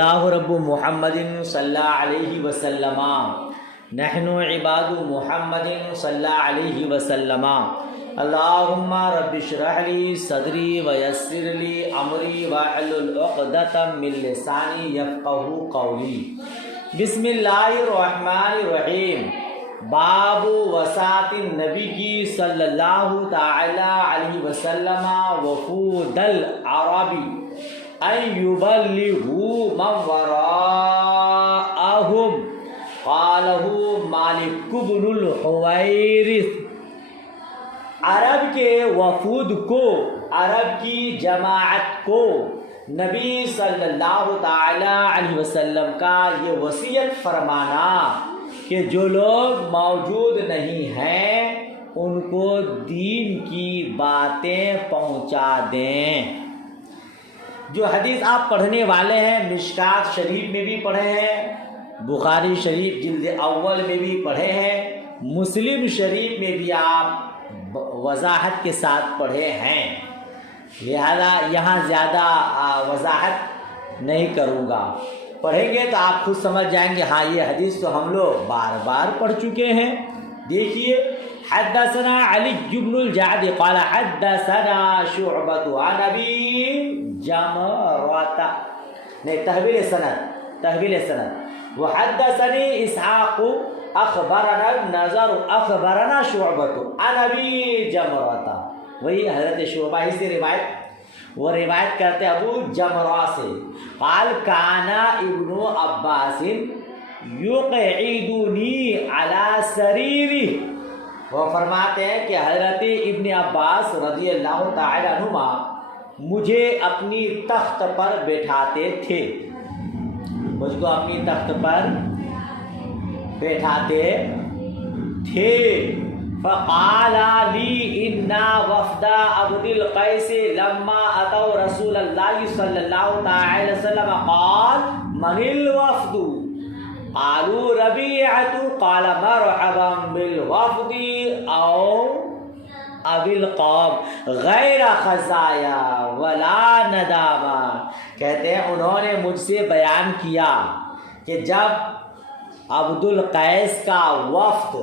اللہ رب محمد صلی اللہ علیہ وسلم نحن عباد محمد صلی اللہ علیہ وسلم اللہم رب اشرح لی صدری ویسر لی امری واحلل عقدۃ من لسانی یفقہوا قولی۔ بسم اللہ الرحمن الرحیم۔ باب وساط النبی کی صلی اللہ تعالی علیہ وسلم وفود العربی ان یبلغوا من وراءہم قالہ مالک بن الحویرث۔ عرب کے وفود کو، عرب کی جماعت کو نبی صلی اللہ تعالی علیہ وسلم کا یہ وصیت فرمانا کہ جو لوگ موجود نہیں ہیں ان کو دین کی باتیں پہنچا دیں۔ جو حدیث آپ پڑھنے والے ہیں مشکات شریف میں بھی پڑھے ہیں، بخاری شریف جلد اول میں بھی پڑھے ہیں، مسلم شریف میں بھی آپ وضاحت کے ساتھ پڑھے ہیں، لہذا یہاں زیادہ وضاحت نہیں کروں گا۔ پڑھیں گے تو آپ خود سمجھ جائیں گے ہاں یہ حدیث تو ہم لوگ بار بار پڑھ چکے ہیں۔ دیکھیے، حدثنا علی بن الجعد قال حدثنا شعبۃ عن ابی جمرۃ، نہیں تحویل سند وحدثنی اسحاق اخبرنا النضر اخبرنا شعبۃ عن ابی جمرۃ، وہی حضرت شعبہ ہی سے وہ روایت کرتے ابو جمرہ سے، قال کانا ابن عباس یقعدنی علی سریری، وہ فرماتے ہیں کہ حضرت ابن عباس رضی اللہ تعالی عنہما مجھے اپنی تخت پر بیٹھاتے تھے، مجھ کو اپنی تخت پر بیٹھاتے تھے۔ فقال لی انا وفد عبد القیس لما اتوا رسول اللہ صلی اللہ تعالی وسلم قال من الوفد قالوا ربیعۃ قال مرحبا بالوفد او ابی القوم غیر خزایا ولا ندامہ۔ کہتے ہیں انہوں نے مجھ سے بیان کیا کہ جب عبد القیس کا وفد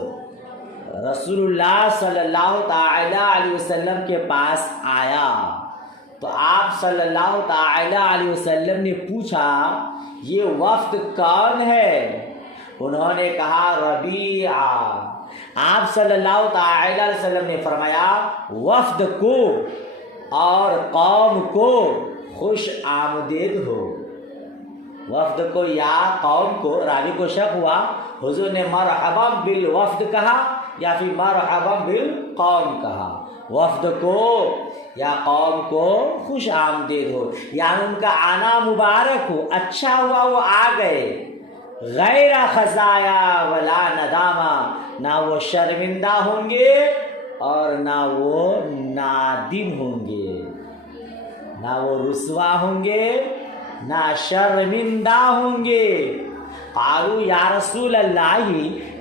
رسول اللہ صلی اللہ تعالی علیہ وسلم کے پاس آیا تو آپ صلی اللہ تعالی علیہ وسلم نے پوچھا یہ وفد کون ہے؟ انہوں نے کہا ربیعہ۔ آپ صلی اللہ تعالی علیہ وسلم نے فرمایا وفد کو اور قوم کو خوش آمدید ہو۔ وفد کو یا قوم کو، راوی کو شک ہوا حضور نے مرحبا بالوفد کہا یا پھر مرحبا بالقوم کہا، وفد کو یا قوم کو خوش آمدید ہو، یعنی ان کا آنا مبارک ہو، اچھا ہوا وہ آ گئے۔ غیر خزایا ولا ندامہ، نہ وہ شرمندہ ہوں گے اور نہ وہ نادم ہوں گے، نہ وہ رسوا ہوں گے نہ شرمندہ ہوں گے۔ قالوا یا رسول اللہ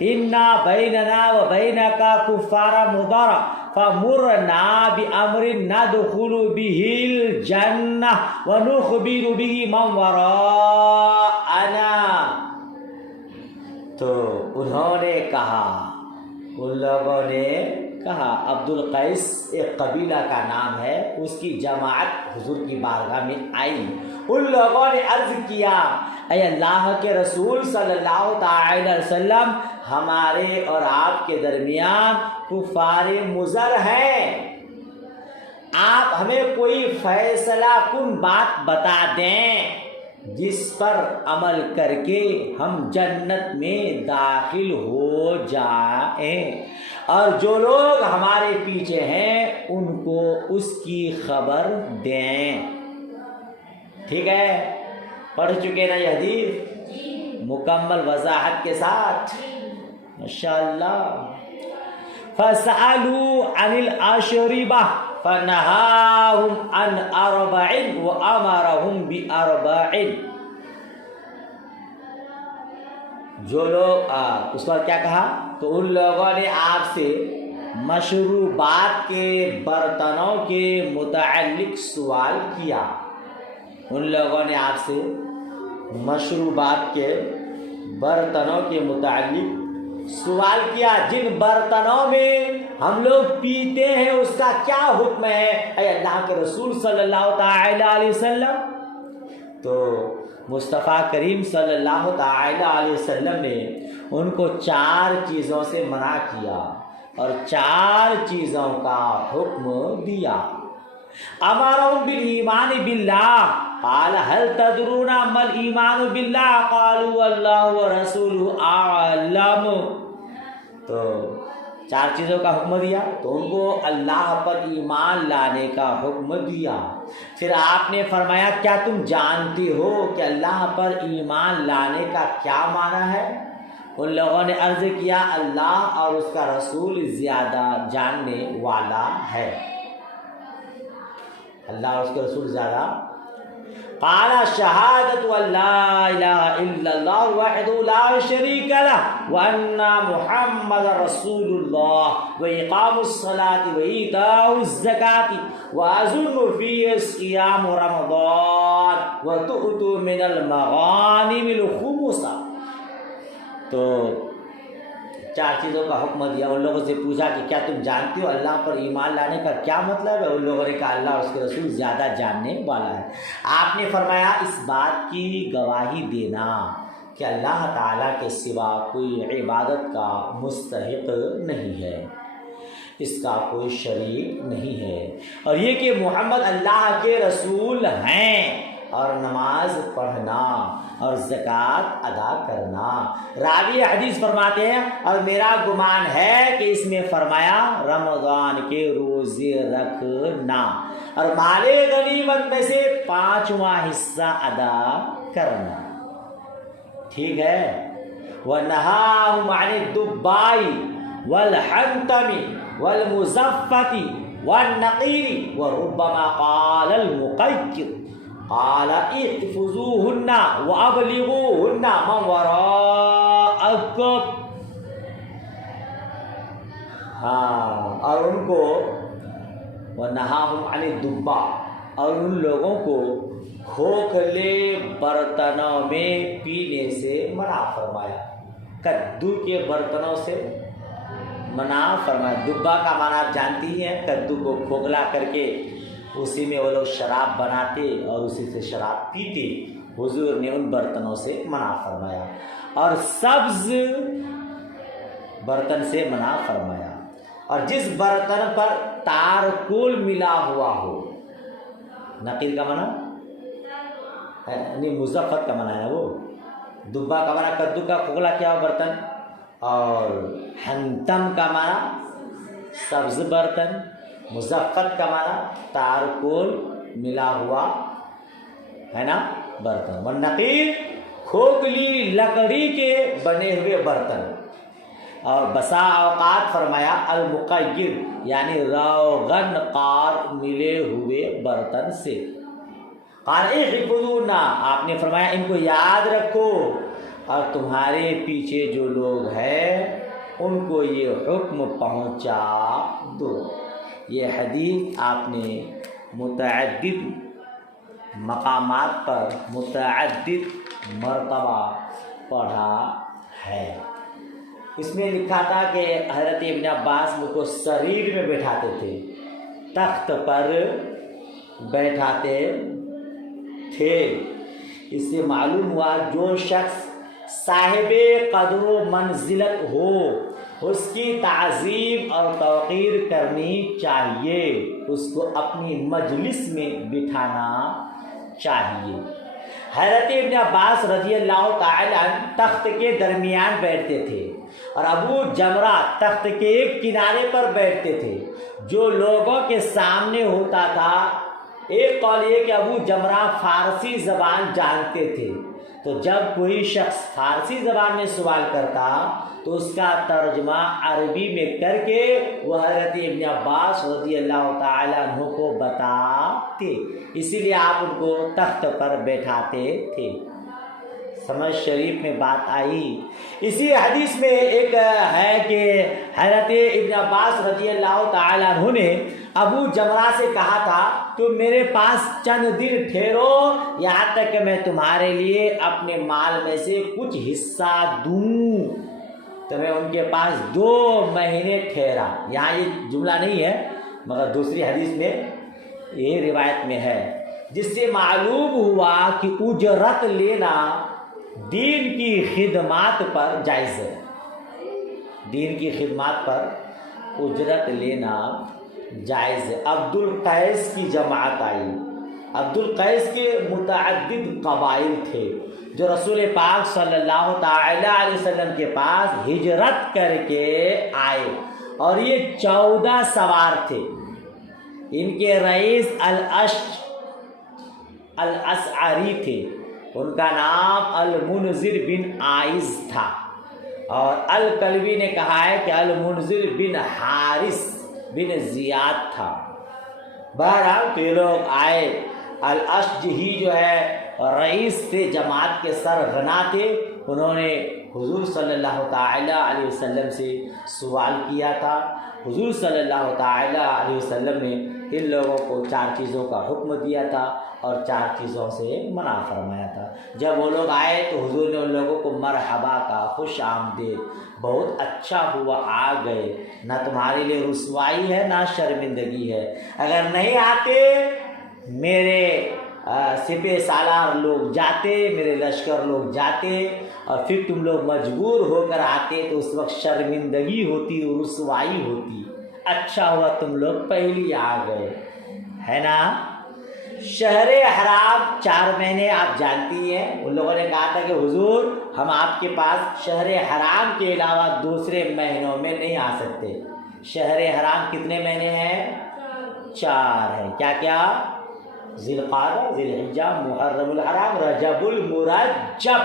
انا بیننا و بینک کفار مضر فمرنا بامر ندخل به الجنہ ونخبر به من وراءنا۔ تو انہوں نے کہا، ان لوگوں نے کہا، عبد القیس ایک قبیلہ کا نام ہے، اس کی جماعت حضور کی بارگاہ میں آئی، ان لوگوں نے عرض کیا اے اللہ کے رسول صلی اللہ تعالی علیہ وسلم، ہمارے اور آپ کے درمیان کفار مضر ہیں، آپ ہمیں کوئی فیصلہ کن بات بتا دیں جس پر عمل کر کے ہم جنت میں داخل ہو جائیں، اور جو لوگ ہمارے پیچھے ہیں ان کو اس کی خبر دیں۔ ٹھیک ہے، پڑھ چکے نا یہ حدیث مکمل وضاحت کے ساتھ، ماشاءاللہ۔ فَسَأَلُوا عَنِ الْأَشْرِبَةِ فَنَهَاهُمْ عَنْ أَرْبَعٍ وَأَمَرَهُمْ بِأَرْبَعٍ۔ جو لوگ اس وقت کیا کہا تو ان لوگوں نے آپ سے مشروبات کے برتنوں کے متعلق سوال کیا، ان لوگوں نے آپ سے مشروبات کے برتنوں کے متعلق سوال کیا، جن برتنوں میں ہم لوگ پیتے ہیں اس کا کیا حکم ہے اے اللہ کے رسول صلی اللہ تعالی علیہ وسلم؟ تو مصطفیٰ کریم صلی اللہ تعالی علیہ وسلم نے ان کو 4 چیزوں سے منع کیا اور 4 چیزوں کا حکم دیا۔ امرهم بالایمان باللہ، قال هل تدرون ما الایمان باللہ؟ قالوا اللہ ورسولہ اعلم۔ تو 4 چیزوں کا حکم دیا، تو ان کو اللہ پر ایمان لانے کا حکم دیا۔ پھر آپ نے فرمایا کیا تم جانتے ہو کہ اللہ پر ایمان لانے کا کیا معنی ہے؟ ان لوگوں نے عرض کیا اللہ اور اس کا رسول زیادہ جاننے والا ہے، اللہ اور اس کے رسول زیادہ۔ قال شہادت ان لا الہ الا اللہ وحدہ لا شریک لہ وان محمد رسول اللہ واقام الصلاۃ وایتاء الزکاۃ واظن فی صیام رمضان وتؤتوا من المغانم الخمس۔ تو 4 چیزوں کا حکم دیا۔ ان لوگوں سے پوچھا کہ کیا تم جانتے ہو اللہ پر ایمان لانے کا کیا مطلب ہے؟ ان لوگوں نے کہا اللہ اور اس کے رسول زیادہ جاننے والا ہے۔ آپ نے فرمایا اس بات کی گواہی دینا کہ اللہ تعالیٰ کے سوا کوئی عبادت کا مستحق نہیں ہے، اس کا کوئی شریک نہیں ہے، اور یہ کہ محمد اللہ کے رسول ہیں، اور نماز پڑھنا اور زکوٰۃ ادا کرنا۔ راوی حدیث فرماتے ہیں اور میرا گمان ہے کہ اس میں فرمایا رمضان کے روزے رکھنا اور مال غنیمت میں سے 5واں حصہ ادا کرنا، ٹھیک ہے۔ وَنَهَاهُمْ عَنِ الدُّبَّاءِ وَالْحَنْتَمِ وَالْمُزَفَّةِ وَالنَّقِيرِ وَرُبَّمَا قَالَ الْمُقَيِّرُ قال احفظوهن وابلغوهن من وراءكم۔ اور ان کو ونہاہم عن الدباء، اور ان لوگوں کو کھوکھلے برتنوں میں پینے سے منع فرمایا، کدو کے برتنوں سے منع فرمایا۔ دبا کا معنی آپ جانتی ہیں، کدو کو کھوکھلا کر کے اسی میں وہ لوگ شراب بناتے اور اسی سے شراب پیتے، حضور نے ان برتنوں سے منع فرمایا، اور سبز برتن سے منع فرمایا، اور جس برتن پر تارکول ملا ہوا ہو، نقیل کا معنی نہیں مزفت کا معنی ہے، وہ دبا کا معنی کدو کا کھوکھلا کیا ہوا برتن، اور ہنتم کا معنی سبز برتن، مزفت کا معنی تارکول ملا ہوا ہے نا برتن، والنقیر کھوکھلی لکڑی کے بنے ہوئے برتن، اور بسا اوقات فرمایا المقیر یعنی روغن قار ملے ہوئے برتن سے۔ قال احفظوهن، آپ نے فرمایا ان کو یاد رکھو، اور تمہارے پیچھے جو لوگ ہیں ان کو یہ حکم پہنچا دو۔ یہ حدیث آپ نے متعدد مقامات پر متعدد مرتبہ پڑھا ہے۔ اس میں لکھا تھا کہ حضرت ابن عباس ان کو سریر میں بیٹھاتے تھے، تخت پر بیٹھاتے تھے۔ اس سے معلوم ہوا جو شخص صاحب قدر و منزلت ہو اس کی تعظیم اور توقیر کرنی چاہیے، اس کو اپنی مجلس میں بٹھانا چاہیے۔ حضرت ابن عباس رضی اللہ تعالی عنہ تخت کے درمیان بیٹھتے تھے اور ابو جمرہ تخت کے ایک کنارے پر بیٹھتے تھے۔ جو لوگوں کے سامنے ہوتا تھا، ایک قول یہ کہ ابو جمرہ فارسی زبان جانتے تھے، تو جب کوئی شخص فارسی زبان میں سوال کرتا تو اس کا ترجمہ عربی میں کر کے وہ حضرت ابن عباس رضی اللہ تعالی عنہ کو بتاتے، اسی لیے آپ ان کو تخت پر بیٹھاتے تھے۔ سمجھ شریف میں بات آئی۔ اسی حدیث میں ایک ہے کہ حضرت ابن عباس رضی اللہ تعالیٰ عنہ نے ابو جمرہ سے کہا تھا تم میرے پاس چند دن ٹھہرو یہاں تک کہ میں تمہارے لیے اپنے مال میں سے کچھ حصہ دوں۔ تو میں ان کے پاس 2 مہینے ٹھہرا۔ یہاں یہ جملہ نہیں ہے مگر دوسری حدیث میں یہ روایت میں ہے، جس سے معلوم ہوا کہ اجرت لینا دین کی خدمات پر جائز ہے۔ دین کی خدمات پر اجرت لینا جائز ہے۔ عبد القیس کی جماعت آئی۔ عبد القیس کے متعدد قبائل تھے جو رسول پاک صلی اللہ تعالی علیہ وسلم کے پاس ہجرت کر کے آئے، اور یہ 14 سوار تھے۔ ان کے رئیس الاشعری تھے، ان کا نام المنذر بن عائز تھا، اور الکلبی نے کہا ہے کہ المنذر بن حارث بن زیاد تھا۔ بہرحال یہ لوگ آئے۔ الاشجعی جو ہے رئیس تھے، جماعت کے سرغنا تھے۔ انہوں نے حضور صلی اللہ تعالی علیہ وسلم سے سوال کیا تھا۔ حضور صلی اللہ تعالی علیہ وسلم نے ان لوگوں کو 4 چیزوں کا حکم دیا تھا اور 4 چیزوں سے منع فرمایا تھا۔ جب وہ لوگ آئے تو حضور نے ان لوگوں کو مرحبا کا، خوش آمدید، بہت اچھا ہوا آ گئے، نہ تمہارے لیے رسوائی ہے نہ شرمندگی ہے۔ اگر نہیں آتے میرے سپہ سالار لوگ جاتے، میرے لشکر لوگ جاتے، اور پھر تم لوگ مجبور ہو کر آتے تو اس وقت شرمندگی ہوتی، رسوائی ہوتی۔ اچھا ہوا تم لوگ پہلی آ گئے، ہے نا۔ شہر حرام 4 مہینے آپ جانتی ہیں۔ ان لوگوں نے کہا تھا کہ حضور ہم آپ کے پاس شہر حرام کے علاوہ دوسرے مہینوں میں نہیں آ سکتے۔ شہر حرام کتنے مہینے ہیں؟ 4 ہیں۔ کیا کیا؟ ذی القعدہ، ذی الحجہ، محرم الحرام، رجب المرجب۔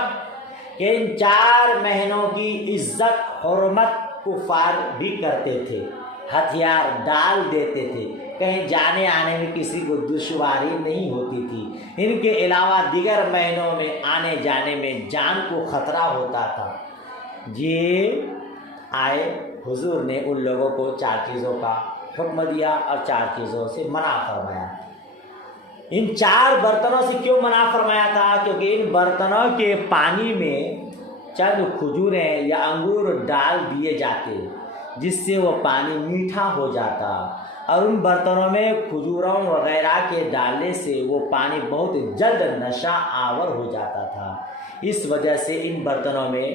کہ ان 4 مہینوں کی عزت حرمت کفار بھی کرتے تھے، ہتھیار ڈال دیتے تھے، کہیں جانے آنے میں کسی کو دشواری نہیں ہوتی تھی۔ ان کے علاوہ دیگر مہینوں میں آنے جانے میں جان کو خطرہ ہوتا تھا۔ یہ آئے، حضور نے ان لوگوں کو 4 چیزوں کا حکم دیا اور 4 چیزوں سے منع فرمایا۔ ان 4 برتنوں سے کیوں منع فرمایا تھا؟ کیونکہ ان برتنوں کے پانی میں چند کھجوریں یا انگور ڈال دیے جاتے جس سے وہ پانی میٹھا ہو جاتا، اور ان برتنوں میں کھجوروں وغیرہ کے ڈالنے سے وہ پانی بہت جلد نشہ آور ہو جاتا تھا۔ اس وجہ سے ان برتنوں میں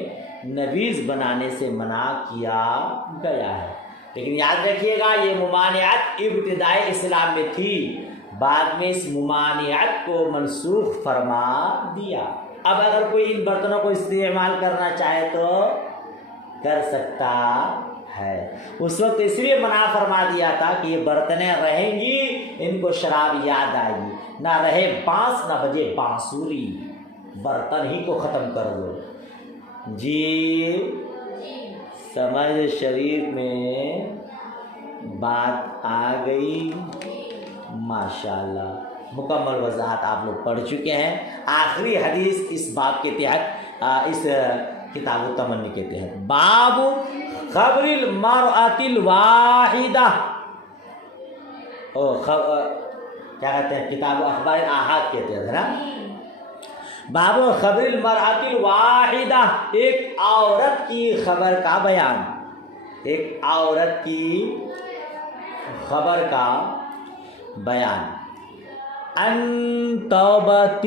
نبیذ بنانے سے منع کیا گیا ہے۔ لیکن یاد رکھیے گا یہ ممانعت ابتدائی اسلام میں تھی، بعد میں اس ممانعت کو منسوخ فرما دیا۔ اب اگر کوئی ان برتنوں کو استعمال کرنا چاہے تو کر سکتا ہے۔ اس وقت اس لیے منع فرما دیا تھا کہ یہ برتنیں رہیں گی، ان کو شراب یاد آئے گی، نہ رہے بانس نہ بجے بانسوری، برتن ہی کو ختم کر دو۔ جی سمجھ شریف میں بات آ گئی؟ ماشاءاللہ مکمل وضاحت آپ لوگ پڑھ چکے ہیں۔ آخری حدیث اس باب کے تحت، اس کتاب التمنی کے تحت، باب خبر المرأة الواحدہ، کیا کہتے ہیں، کتاب اخبار احاد کے تحت ہے نا۔ باب خبر المرأة الواحدہ، ایک عورت کی خبر کا بیان، ایک عورت کی خبر کا بیان۔ ان توبۃ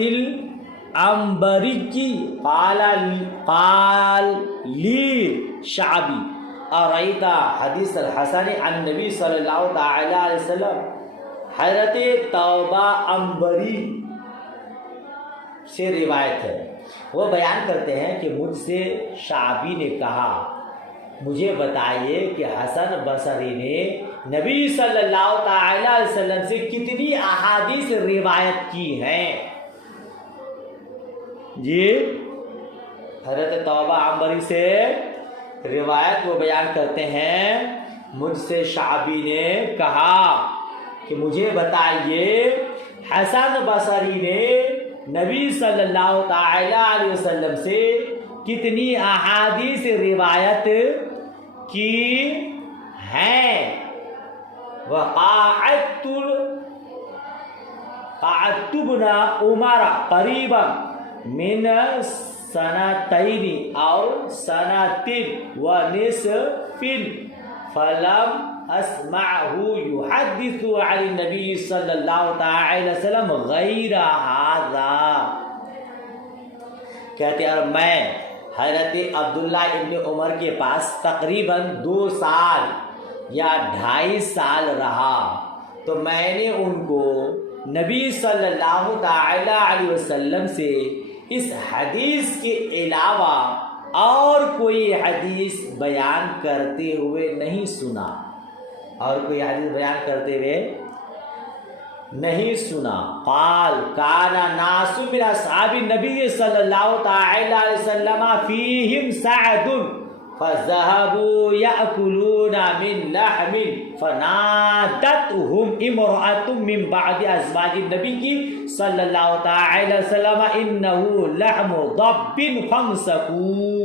العنبری قال لی شعبی ارأیت حدیث الحسن عن نبی صلی اللہ تعالی علیہ وسلم۔ حضرت توبہ عنبری سے روایت ہے، وہ بیان کرتے ہیں کہ مجھ سے شعبی نے کہا مجھے بتائیے کہ حسن بصری نے نبی صلی اللہ تعالی علیہ وسلم سے کتنی احادیث روایت کی ہیں۔ جی حضرت توبہ عنبری سے روایت وہ بیان کرتے ہیں، مجھ سے شعبی نے کہا کہ مجھے بتائیے حسن بصری نے نبی صلی اللہ تعالی علیہ وسلم سے کتنی احادیث روایت کی ہیں. وقعدت ابن عمر قریبا من سنتين أو سنة ونصف فلم أسمعه يحدث عن النبي صلى الله عليه وسلم غير هذا. کہتے ہیں میں حضرت عبداللہ ابن عمر کے پاس تقریباً 2 سال یا 2.5 سال رہا تو میں نے ان کو نبی صلی اللہ تعالی علیہ وسلم سے اس حدیث کے علاوہ اور کوئی حدیث بیان کرتے ہوئے نہیں سنا، اور کوئی حدیث بیان کرتے ہوئے نہیں سنا. قال کان ناس من اصحاب النبی صلی اللہ تعالی علیہ وسلم فیہم سعد فذهبوا يأكلون من لحم فنادتهم امرأة من بعد ازواج النبی صلی اللہ تعالی وسلم انه لحم ضب فامسكوا.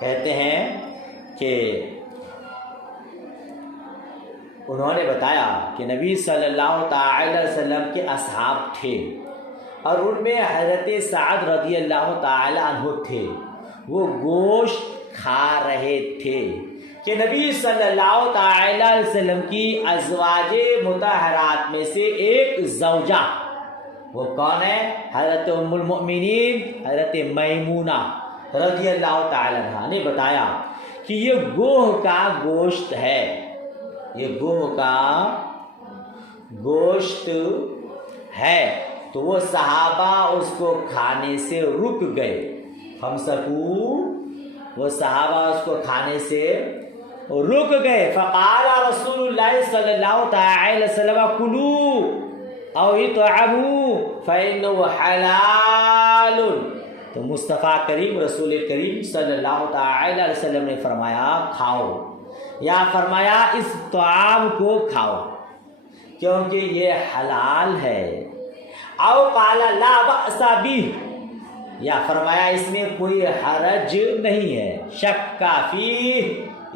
کہتے ہیں کہ انہوں نے بتایا کہ نبی صلی اللہ تعالی وسلم کے اصحاب تھے اور ان میں حضرت سعد رضی اللہ تعالی عنہ تھے. وہ گوشت کھا رہے تھے کہ نبی صلی اللہ تعالی علیہ وسلم کی ازواج مطہرات میں سے ایک زوجہ، وہ کون ہے؟ حضرت ام المؤمنین حضرت میمونہ رضی اللہ تعالی عنہ نے بتایا کہ یہ گوہ کا گوشت ہے، یہ گوہ کا گوشت ہے. تو وہ صحابہ اس کو کھانے سے رک گئے. فمسکو، وہ صحابہ اس کو کھانے سے رک گئے. فقال رسول اللہ صلی اللہ تعالی وسلم کلوا او اطعموا فانه حلال. تو مصطفیٰ کریم رسول کریم صلی اللہ تعالی علیہ وسلم نے فرمایا کھاؤ، یا فرمایا اس طعام کو کھاؤ کیونکہ یہ حلال ہے. او قال لا بأس به، یا فرمایا اس میں کوئی حرج نہیں ہے. شک کافی،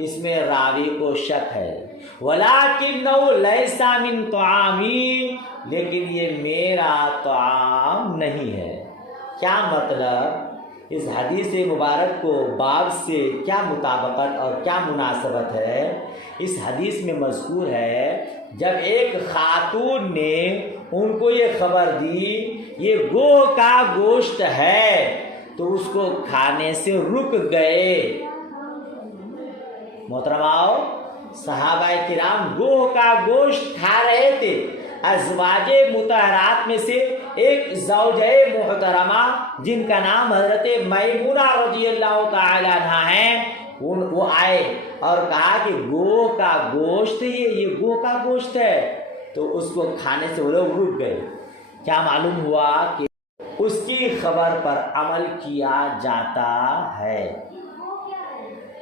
اس میں راوی کو شک ہے. وَلَكِنَّهُ لَيْسَ مِن طَعَامِي، لیکن یہ میرا طعام نہیں ہے. کیا مطلب؟ اس حدیث مبارک کو باب سے کیا مطابقت اور کیا مناسبت ہے؟ اس حدیث میں مذکور ہے جب ایک خاتون نے ان کو یہ خبر دی یہ گوہ کا گوشت ہے تو اس کو کھانے سے رک گئے. محترماؤ، صحابہ کرام گوہ کا گوشت کھا رہے تھے. ازواج مطہرات میں سے ایک زوجہ محترمہ جن کا نام حضرت میمونہ رضی اللہ تعالی عنہ ہیں، وہ آئے اور کہا کہ گوہ کا گوشت یہ گوہ کا گوشت ہے، تو اس کو کھانے سے وہ لوگ رک گئے. کیا معلوم ہوا کہ اس کی خبر پر عمل کیا جاتا ہے.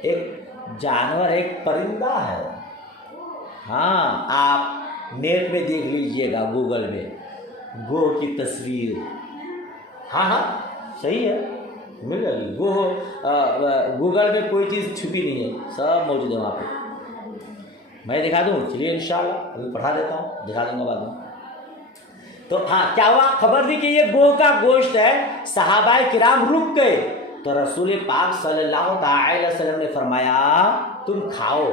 ایک جانور، ایک پرندہ ہے. ہاں، آپ نیٹ میں دیکھ لیجئے گا، گوگل میں گوہ کی تصویر. ہاں صحیح ہے، مل جائے گی. گوگل میں کوئی چیز چھپی نہیں ہے، سب موجود ہے وہاں پہ. میں دکھا دوں؟ چلیے انشاءاللہ ابھی پڑھا دیتا ہوں، دکھا دوں گا بعد میں. تو ہاں کیا ہوا؟ خبر دی کہ یہ گوہ کا گوشت ہے. صحابہ کرام رک گئے تو رسول پاک صلی اللہ تعالی وسلم نے فرمایا تم کھاؤ،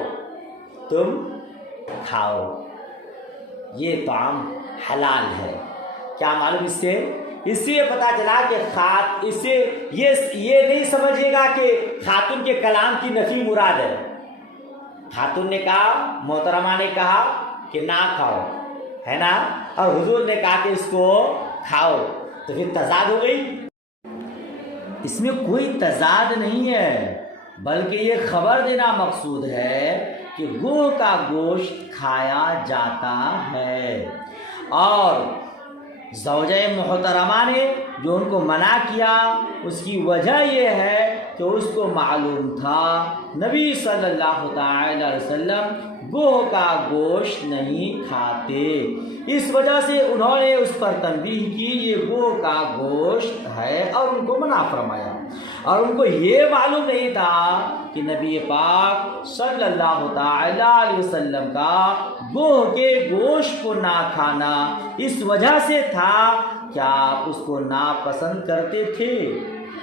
تم کھاؤ، یہ طعام حلال ہے. کیا معلوم اس سے یہ پتا چلا کہ اس سے یہ نہیں سمجھے گا کہ خاتون کے کلام کی نفی مراد ہے. خاتون نے کہا، محترمہ نے کہا کہ نہ کھاؤ، ہے نا، اور حضور نے کہا کہ اس کو کھاؤ، تو پھر تضاد ہو گئی. اس میں کوئی تضاد نہیں ہے، بلکہ یہ خبر دینا مقصود ہے کہ گوہ کا گوشت کھایا جاتا ہے. اور زوجہ محترمہ نے جو ان کو منع کیا اس کی وجہ یہ ہے کہ اس کو معلوم تھا نبی صلی اللہ تعالی علیہ وسلم گوہ کا گوشت نہیں کھاتے۔ اس وجہ سے انہوں نے اس پر تنبیہ کی یہ گوہ کا گوشت ہے اور ان کو منع فرمایا۔ اور ان کو یہ معلوم نہیں تھا کہ نبی پاک صلی اللہ تعالی علیہ وسلم کا گوہ کے گوشت کو نہ کھانا اس وجہ سے تھا کہ آپ اس کو ناپسند کرتے تھے،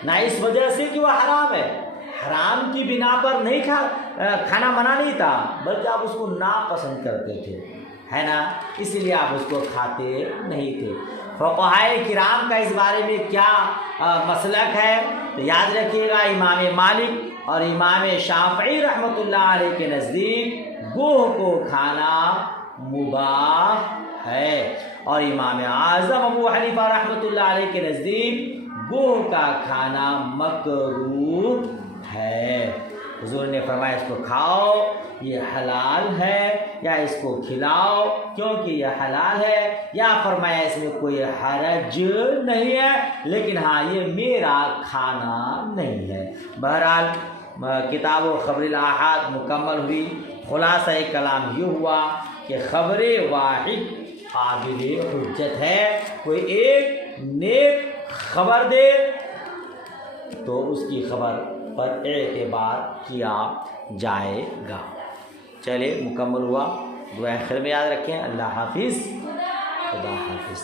نہ اس وجہ سے کہ وہ حرام ہے، حرام کی بنا پر نہیں کھانا منع نہیں تھا، بلکہ آپ اس کو ناپسند کرتے تھے، ہے نا، اس لیے آپ اس کو کھاتے نہیں تھے۔ فقہائے کرام کا اس بارے میں کیا مسلک ہے تو یاد رکھیے گا، امام مالک اور امام شافعی رحمۃ اللہ علیہ کے نزدیک گوہ کو کھانا مباح ہے، اور امام اعظم ابو حنیفہ رحمۃ اللہ علیہ کے نزدیک گوہ کا کھانا مکروہ ہے۔ حضور نے فرمایا اس کو کھاؤ، یہ حلال ہے، یا اس کو کھلاؤ کیونکہ یہ حلال ہے، یا فرمایا اس میں کوئی حرج نہیں ہے، لیکن ہاں یہ میرا کھانا نہیں ہے۔ بہرحال کتاب و خبر الاحاد مکمل ہوئی۔ خلاصہ کلام یہ ہوا کہ خبر واحد قابل حجت ہے، کوئی ایک نیک خبر دے تو اس کی خبر پر اعتبار کیا جائے گا۔ چلے مکمل ہوا، دعائیں خیر میں یاد رکھیں۔ اللہ حافظ، خدا حافظ۔